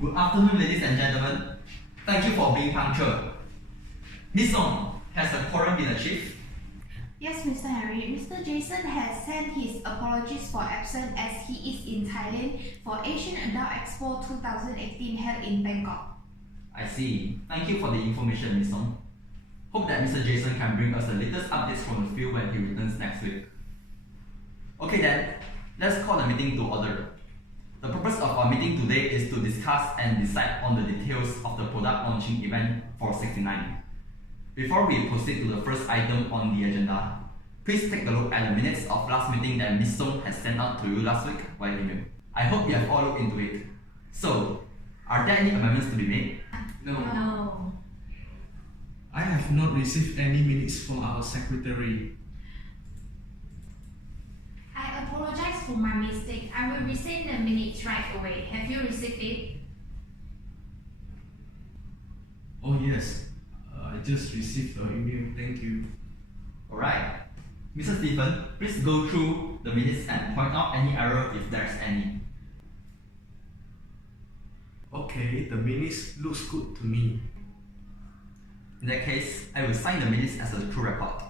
Good afternoon, ladies and gentlemen. Thank you for being punctual. Miss Song, has a quorum been achieved? Yes, Mr. Henry. Mr. Jason has sent his apologies for absence as he is in Thailand for Asian Adult Expo 2018 held in Bangkok. I see. Thank you for the information, Miss Song. Hope that Mr. Jason can bring us the latest updates from the field when he returns next week. Okay then, let's call the meeting to order. The purpose of our meeting today is to discuss and decide on the details of the product launching event for 69. Before we proceed to the first item on the agenda, please take a look at the minutes of last meeting that Ms. Song has sent out to you last week by email. I hope you have all looked into it. So, are there any amendments to be made? No. I have not received any minutes from our secretary. I apologize for my mistake. I will resend the minutes right away. Have you received it? Oh yes, I just received your email, thank you. Alright. Mr. Stephen, please go through the minutes and point out any error if there's any. Okay, the minutes looks good to me. In that case, I will sign the minutes as a true record.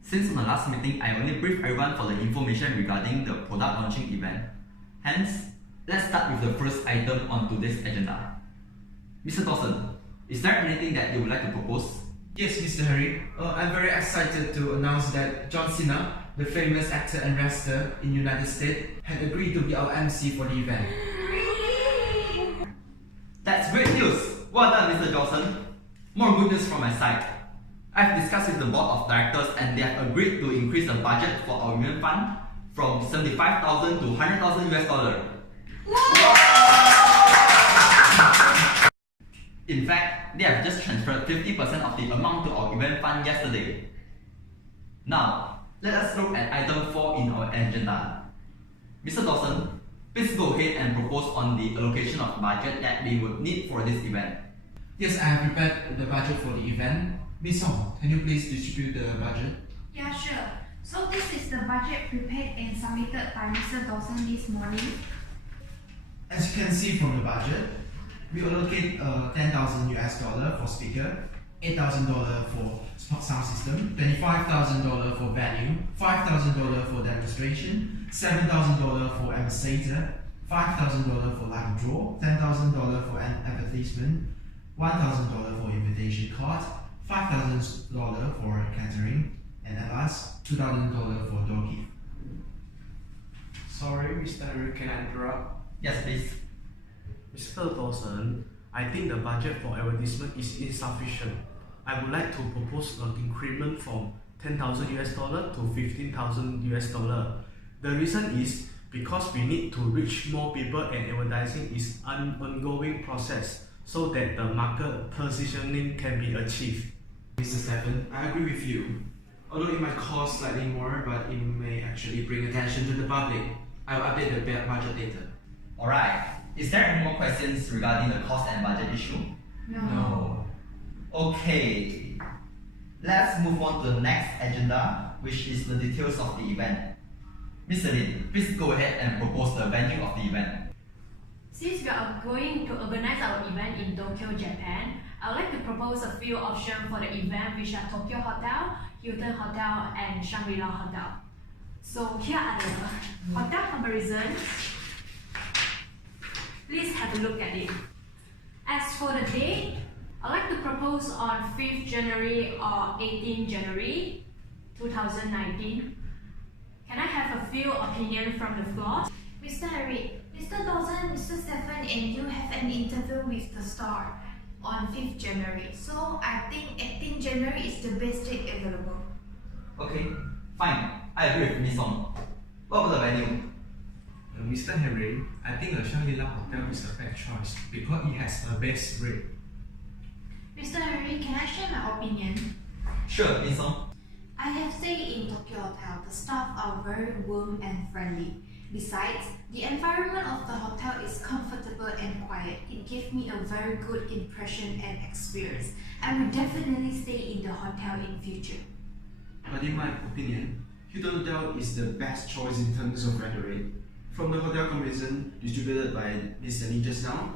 Since on the last meeting, I only briefed everyone for the information regarding the product launching event. Hence, let's start with the first item on today's agenda. Mr. Dawson, is there anything that you would like to propose? Yes, Mr. Harry. I'm very excited to announce that John Cena, the famous actor and wrestler in the United States, had agreed to be our MC for the event. That's great news! Well done, Mr. Dawson. More good news from my side. I've discussed with the board of directors and they have agreed to increase the budget for our event fund from 75,000 to 100,000 US dollar. In fact, they have just transferred 50% of the amount to our event fund yesterday. Now, let us look at item 4 in our agenda. Mr. Dawson, please go ahead and propose on the allocation of budget that we would need for this event. Yes, I have prepared the budget for the event. Ms. Song, can you please distribute the budget? Yeah, sure. So this is the budget prepared and submitted by Mr. Dawson this morning. As you can see from the budget, we allocate 10,000 US dollar for speaker, $8,000 for sound system, $25,000 for venue, $5,000 for demonstration, $7,000 for ambassador, $5,000 for lucky draw, $10,000 for an advertisement, $1,000 for invitation card, $5,000 for catering, and at last, $2,000 for door key. Sorry, Mr. Harry, can I interrupt? Yes, please. Mr. Dawson, I think the budget for advertisement is insufficient. I would like to propose an increment from 10,000 US dollar to 15,000 US dollar. The reason is because we need to reach more people and advertising is an ongoing process so that the market positioning can be achieved. Mr. Stephen, I agree with you. Although it might cost slightly more, but it may actually bring attention to the public. I will update the budget later. Alright. Is there any more questions regarding the cost and budget issue? No. Okay. Let's move on to the next agenda, which is the details of the event. Mr. Lin, please go ahead and propose the venue of the event. Since we are going to organize our event in Tokyo, Japan, I would like to propose a few options for the event, which are Tokyo Hotel, Hilton Hotel, and Shangri-La Hotel. So here are the hotel comparisons. Please have a look at it. As for the date, I'd like to propose on 5th January or 18th January 2019. Can I have a few opinions from the floor? Mr. Harry, Mr. Dawson, Mr. Stephen, and you have an interview with the Star on 5th January. So I think 18th January is the best date available. Okay, fine. I agree with Ms. Song. What about the venue? Mr. Henry, I think the Shangri-La Hotel is a bad choice because it has the best rate. Mr. Harry, can I share my opinion? Sure, Ms. Song. I have stayed in Tokyo Hotel. The staff are very warm and friendly. Besides, the environment of the hotel is comfortable and quiet. It gave me a very good impression and experience. I would definitely stay in the hotel in future. But in my opinion, Hilton Hotel is the best choice in terms of rental rate. From the hotel comparison distributed by Mr. Lee just now,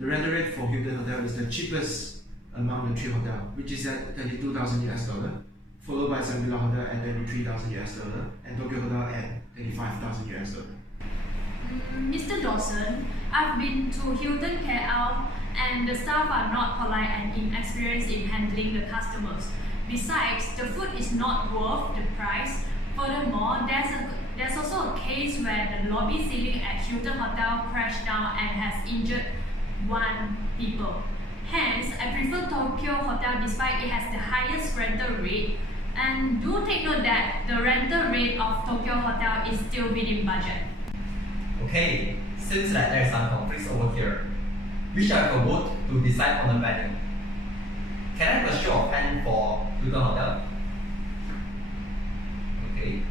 the rental rate for Hilton Hotel is the cheapest among the three hotels, which is at $32,000, followed by Shangri-La Hotel at $23,000 and Tokyo Hotel at $25,000. Mr. Dawson, I've been to Hilton KL and the staff are not polite and inexperienced in handling the customers. Besides, the food is not worth the price. Furthermore, there's also a case where the lobby ceiling at Hilton Hotel crashed down and has injured one people. Hence, I prefer Tokyo Hotel despite it has the highest rental rate. And do take note that the rental rate of Tokyo Hotel is still within budget. Okay, seems like there is some conflicts over here. We shall have a vote to decide on the venue. Can I have a show of hands for Hilton Hotel? Okay.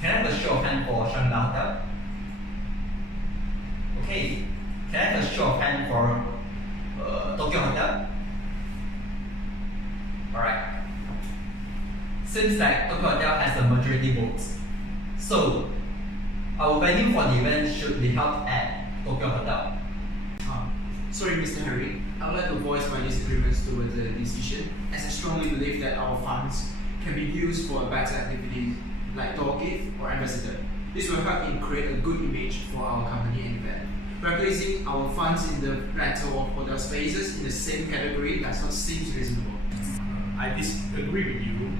Can I have a show of hands for Shangri-La Hotel? Okay. Can I have a show of hands for Tokyo Hotel? Alright. Seems like Tokyo Hotel has the majority votes. So, our venue for the event should be held at Tokyo Hotel. Sorry, Mr. Henry, I would like to voice my disagreements towards the decision, as I strongly believe that our funds can be used for better activities like tour gift or ambassador. This will help in create a good image for our company and event. By placing our funds in the rental of hotel spaces in the same category does not seem reasonable. I disagree with you.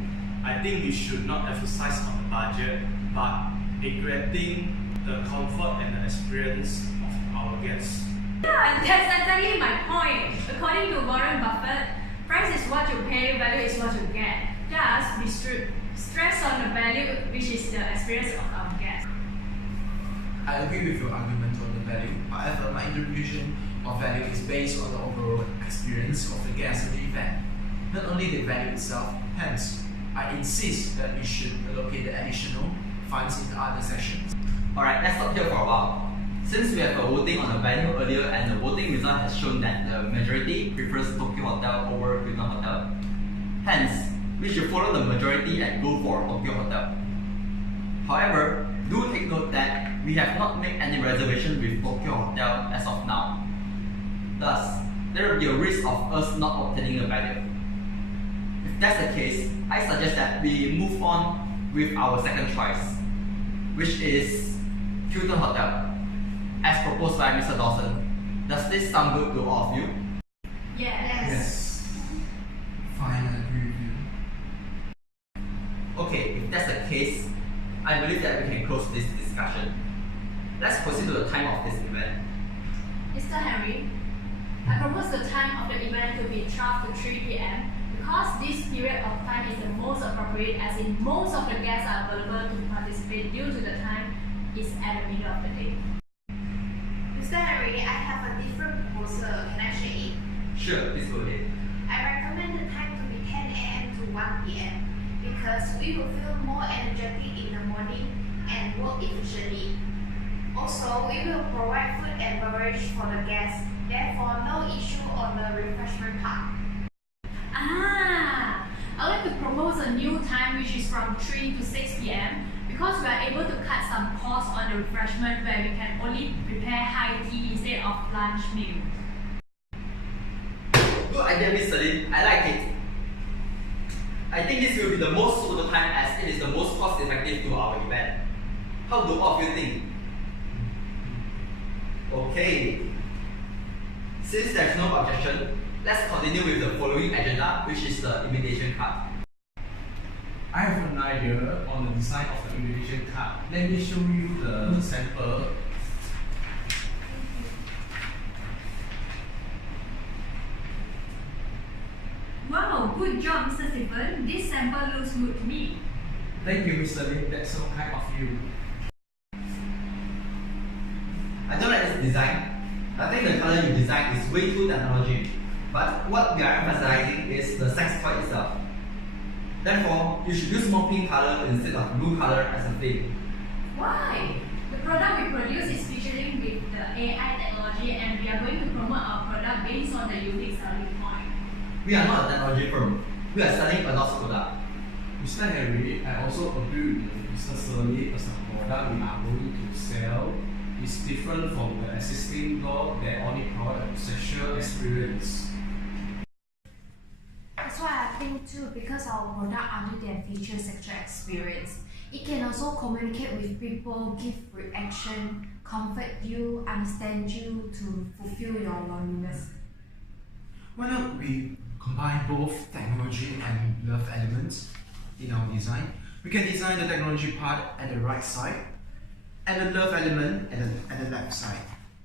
I think we should not emphasize on the budget, but neglecting the comfort and the experience of our guests. Yeah, that's exactly my point. According to Warren Buffett, price is what you pay, value is what you get. Thus, we should stress on the value, which is the experience of our guests. I agree with your argument on the value. However, my interpretation of value is based on the overall experience of the guests at the event, not only the value itself. Hence, I insist that we should allocate the additional funds in the other sections. Alright, let's stop here for a while. Since we have a voting on the venue earlier and the voting result has shown that the majority prefers Tokyo Hotel over Hilton Hotel, hence, we should follow the majority and go for Tokyo Hotel. However, do take note that we have not made any reservation with Tokyo Hotel as of now. Thus, there will be a risk of us not obtaining the venue. If that's the case, I suggest that we move on with our second choice, which is Hilton Hotel, as proposed by Mr. Dawson. Does this sound good to all of you? Yes. Fine, I agree with you. Okay, if that's the case, I believe that we can close this discussion. Let's proceed to the time of this event. Mr. Henry, I propose the time of the event to be 12 to 3 p.m. because this period of time is the most appropriate, as in most of the guests are available to participate due to the time is at the middle of the day. Mr. Henry, I have a different proposal. Can I share it? Sure, please go ahead. I recommend the time to be 10 a.m. to 1 p.m. because we will feel more energetic in the morning and work efficiently. Also, we will provide food and beverage for the guests, therefore no issue on the refreshment part. I'd like to propose a new time which is from 3 to 6 p.m. because we are able to cut some costs on the refreshment where we can only prepare high tea instead of lunch meal. Good idea, Miss Celine. I like it. I think this will be the most suitable time as it is the most cost effective to our event. How do all of you think? Okay. Since there's no objection, let's continue with the following agenda, which is the invitation card. I have an idea on the design of the invitation card. Let me show you the sample. Wow, good job, Mr. Stephen. This sample looks good to me. Thank you, Mr. Lim. That's so kind of you. I don't like this design. I think the color you designed is way too technology. But what we are emphasizing is the sex toy itself. Therefore, you should use more pink color instead of blue color as a theme. Why? The product we produce is featuring with the AI technology and we are going to promote our product based on the unique selling point. We are not a technology firm. We are selling a lost product. Mr. Henry, I also agree with you. Mr. Shirley, as a product we are going to sell is different from the existing door that only provide a sexual experience. That's why I think too, because our product other than feature sexual experience, it can also communicate with people, give reaction, comfort you, understand you to fulfill your loneliness. Why not we combine both technology and love elements in our design? We can design the technology part at the right side and the love element at the left side.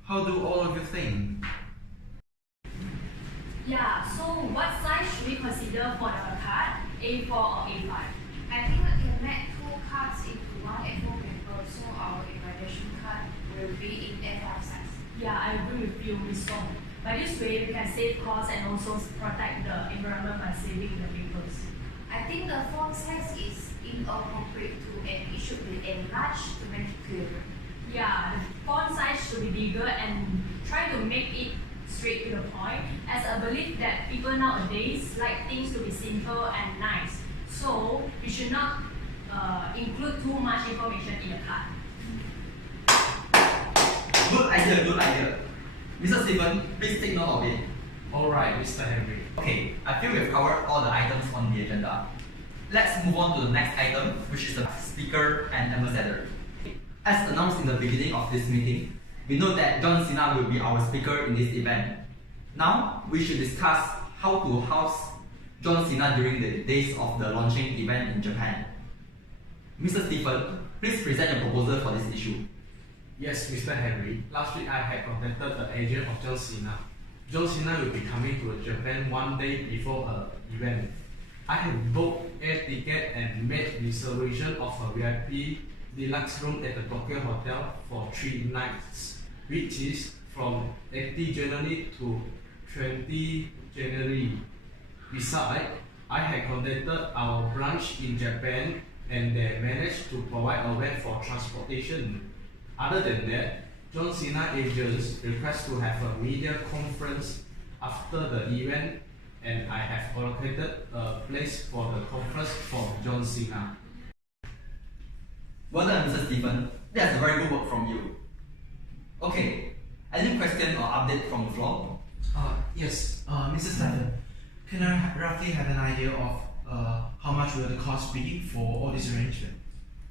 How do all of you think? Yeah, so what size should we consider for the card? A4 or A5? I think we can make two cards into one A4 paper, so our evaluation card will be in A5 size. Yeah, I agree with you, Ms. Song. By this way, we can save costs and also protect the environment by saving the papers. I think the font size is inappropriate too, and it should be enlarged to make it clearer. Yeah, the font size should be bigger and try to make it straight to the point, as I believe that people nowadays like things to be simple and nice. So we should not include too much information in the card. Good idea, good idea. Mr. Stephen, please take note of it. Alright, Mr. Henry. Okay, I feel we've covered all the items on the agenda. Let's move on to the next item, which is the speaker and ambassador. As announced in the beginning of this meeting, we know that John Cena will be our speaker in this event. Now, we should discuss how to house John Cena during the days of the launching event in Japan. Mr. Stephen, please present your proposal for this issue. Yes, Mr. Henry. Last week I had contacted the agent of John Cena. John Cena will be coming to Japan one day before the event. I have booked air ticket and made reservation of a VIP deluxe room at the Tokyo Hotel for 3 nights, which is from 18 January to 20 January. Besides, I had contacted our branch in Japan and they managed to provide a van for transportation. Other than that, John Cena agents request to have a media conference after the event, and I have allocated a place for the conference for John Cena. Well done, Mr. Stephen. That's a very good work from you. Okay, any question or update from the floor? Yes, Mr. Stephen, can I roughly have an idea of how much will the cost be for all this arrangement?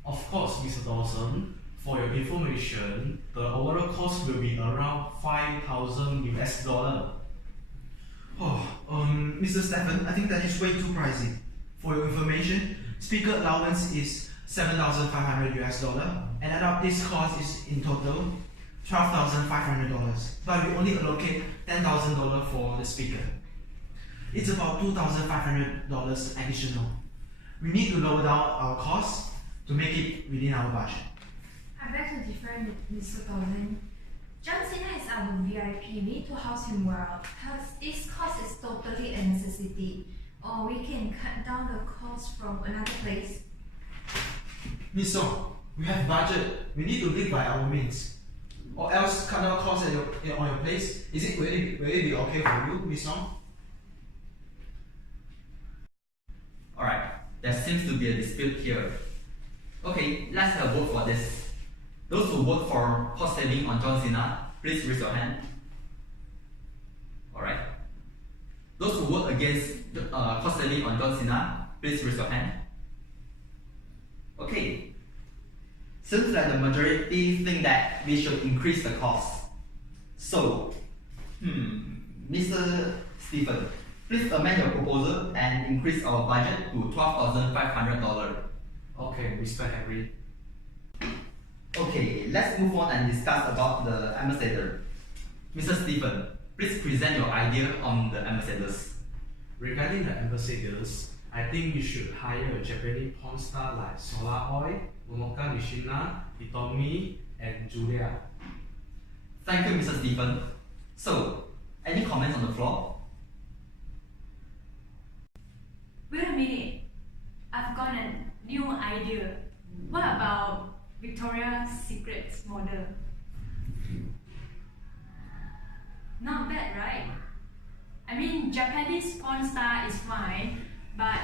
Of course, Mr. Dawson. For your information, the overall cost will be around 5,000 US dollar. Mr. Stephen, I think that is way too pricey. For your information, speaker allowance is 7,500 US dollar, and add up this cost is in total $12,500. But we only allocate $10,000 for the speaker. It's about $2,500 additional. We need to lower down our costs to make it within our budget. I beg to differ, Mr. Dawson. John Cena is our VIP. We need to house him well, because this cost is totally a necessity. Or we can cut down the cost from another place. Miss Song, we have budget. We need to live by our means. Or else cut down costs on your place. Will it be okay for you, Miss Song? Alright, there seems to be a dispute here. Okay, let's have a vote for this. Those who vote for cost saving on John Cena, please raise your hand. Alright. Those who vote against cost saving on John Cena, please raise your hand. Okay. Seems like the majority think that we should increase the cost. So, Mr. Stephen, please amend your proposal and increase our budget to $12,500. Okay, Mr. Henry. Okay, let's move on and discuss about the ambassador. Mr. Stephen, please present your idea on the ambassadors. Regarding the ambassadors, I think we should hire a Japanese porn star like Sola Oi, Momoka Nishina, Hitomi, and Julia. Thank you, Mr. Stephen. So, any comments on the floor? Wait a minute. I've got a new idea. What about Victoria's Secret model? Not bad, right? I I mean, Japanese porn star is fine, but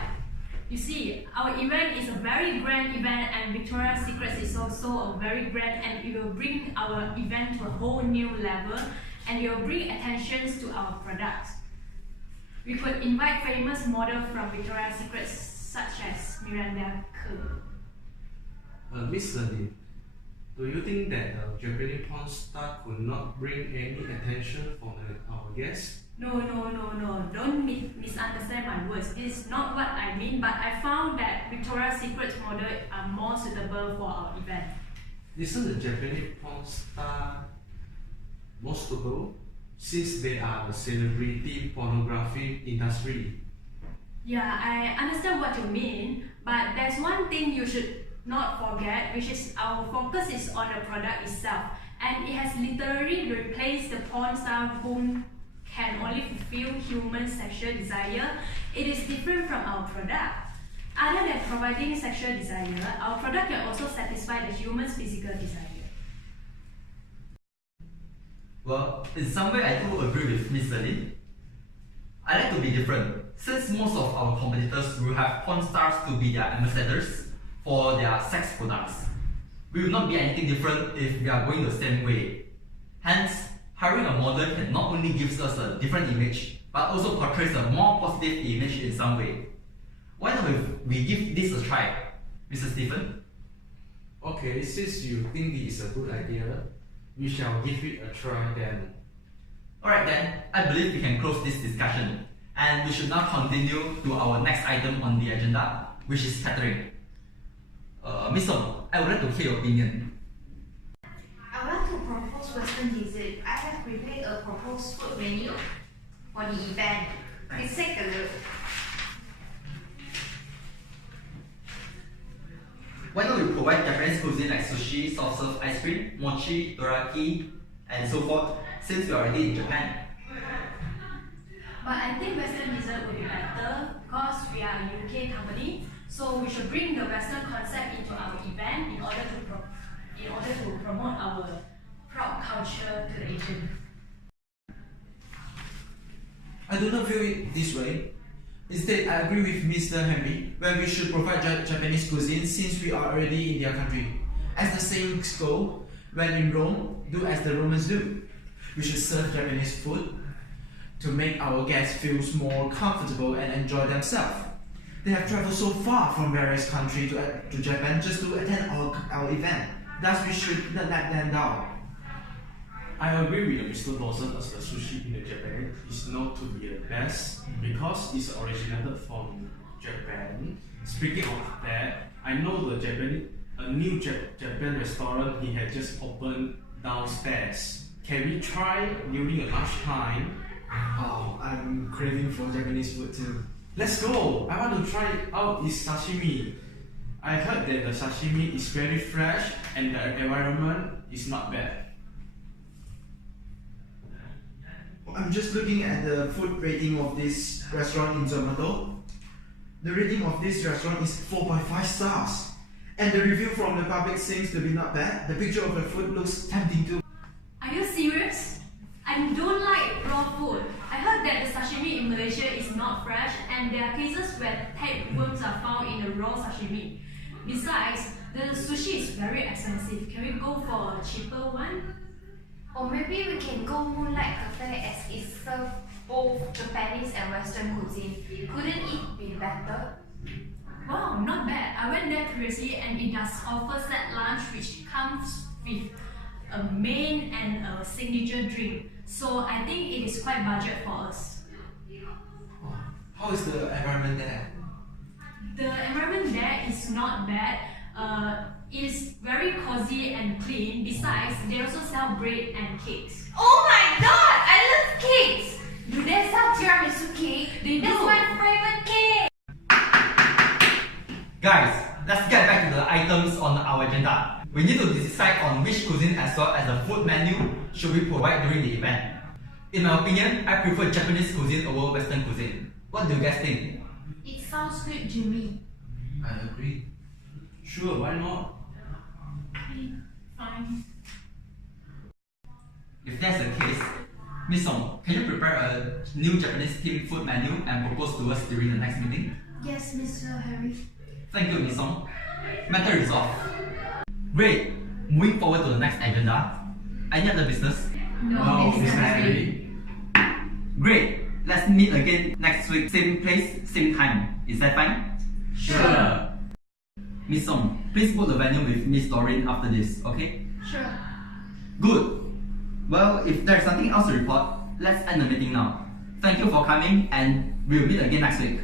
you see, our event is a very grand event, and Victoria's Secret is also a very grand, and it will bring our event to a whole new level, and it will bring attention to our products. We could invite famous models from Victoria's Secret such as Miranda Kerr. Miss Lee, do you think that the Japanese porn star could not bring any attention from our guests? No, don't misunderstand my words. This is not what I mean, but I found that Victoria's Secret models are more suitable for our event. Isn't the Japanese porn star more suitable since they are the celebrity pornography industry? Yeah, I understand what you mean, but there's one thing you should not forget, which is our focus is on the product itself, and it has literally replaced the porn star whom can only fulfill human sexual desire. It is different from our product. Other than providing sexual desire, our product can also satisfy the human's physical desire. Well, in some way I do agree with Miss Lee. I like to be different, since most of our competitors will have porn stars to be their ambassadors for their sex products. We will not be anything different if we are going the same way. Hence, hiring a model can not only gives us a different image, but also portrays a more positive image in some way. Why don't we give this a try, Mr. Stephen? Okay, since you think it is a good idea, we shall give it a try then. Alright then, I believe we can close this discussion, and we should now continue to our next item on the agenda, which is catering. Miss Song, I would like to hear your opinion. I would like to propose Western dessert. I have prepared a proposed food menu for the event. Please take a look. Why don't we provide Japanese cuisine like sushi, soft serve ice cream, mochi, doraki, and so forth, since we are already in Japan? But I think Western dessert would be better because we are a UK company, so we should bring the Western concept into our event in order to promote our proud culture to the Asian. I do not feel it this way. Instead, I agree with Mr. Henry, where we should provide Japanese cuisine since we are already in their country. As the saying goes, when in Rome, do as the Romans do. We should serve Japanese food to make our guests feel more comfortable and enjoy themselves. They have traveled so far from various countries to Japan just to attend our event. Thus, we should not let them down. I agree with Mr. Dawson as the sushi in Japan is known to be the best because it's originated from Japan. Speaking of that, I know a new Japan restaurant he had just opened downstairs. Can we try during a lunchtime? Oh, I'm craving for Japanese food too. Let's go! I want to try out this sashimi. I heard that the sashimi is very fresh and the environment is not bad. I'm just looking at the food rating of this restaurant in Zomato. The rating of this restaurant is 4.5 stars. And the review from the public seems to be not bad. The picture of the food looks tempting too. Are you serious? I don't like raw food. I heard that the sashimi in Malaysia is not fresh, and there are cases where tapeworms are found in the raw sashimi. Besides, the sushi is very expensive. Can we go for a cheaper one? Or maybe we can go Moonlight Cafe as it serves both Japanese and Western cuisine. Couldn't it be better? Wow, not bad. I went there previously and it does offer set lunch which comes with a main and a signature drink. So I think it is quite budget for us. Oh, how is the environment there? The environment there is not bad. It's very cozy and clean. Besides, they also sell bread and cakes. Oh my god! I love cakes! Do they sell tiramisu cake? They That's do. my favorite cake! Guys, let's get back to the items on our agenda. We need to decide on which cuisine as well as the food menu should we provide during the event. In my opinion, I prefer Japanese cuisine over Western cuisine. What do you guys think? It sounds good to me. I agree. Sure, why not? Fine. If that's the case, Miss Song, can you prepare a new Japanese themed food menu and propose to us during the next meeting? Yes, Mr. Harry. Thank you, Miss Song. Matter resolved. Great. Moving forward to the next agenda. Any other business? No, Mr. Harry. Great. Let's meet again next week, same place, same time. Is that fine? Sure. Miss Song, please book the venue with Miss Doreen after this, okay? Sure. Good. Well, if there's nothing else to report, let's end the meeting now. Thank you for coming and we'll meet again next week.